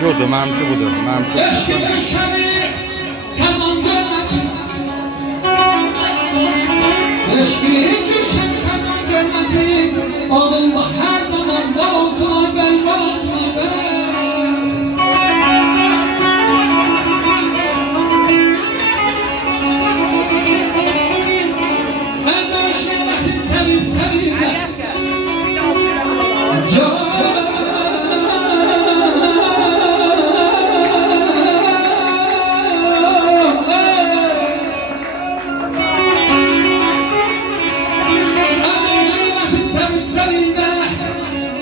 Mənimki odur, mənimki budur. Eşki düşəni kazan görməsin. Eşki düşəni kazan görməsin. Onunla hər zaman var olsun Aybel, var olsun Aybel. Mən böyük niməti sevib seviblər.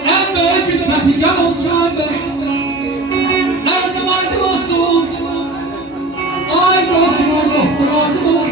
En büyük kısmeti can olsun Aybel. Her zaman aydın olsun. Aydın olsun dostum, aydın olsun.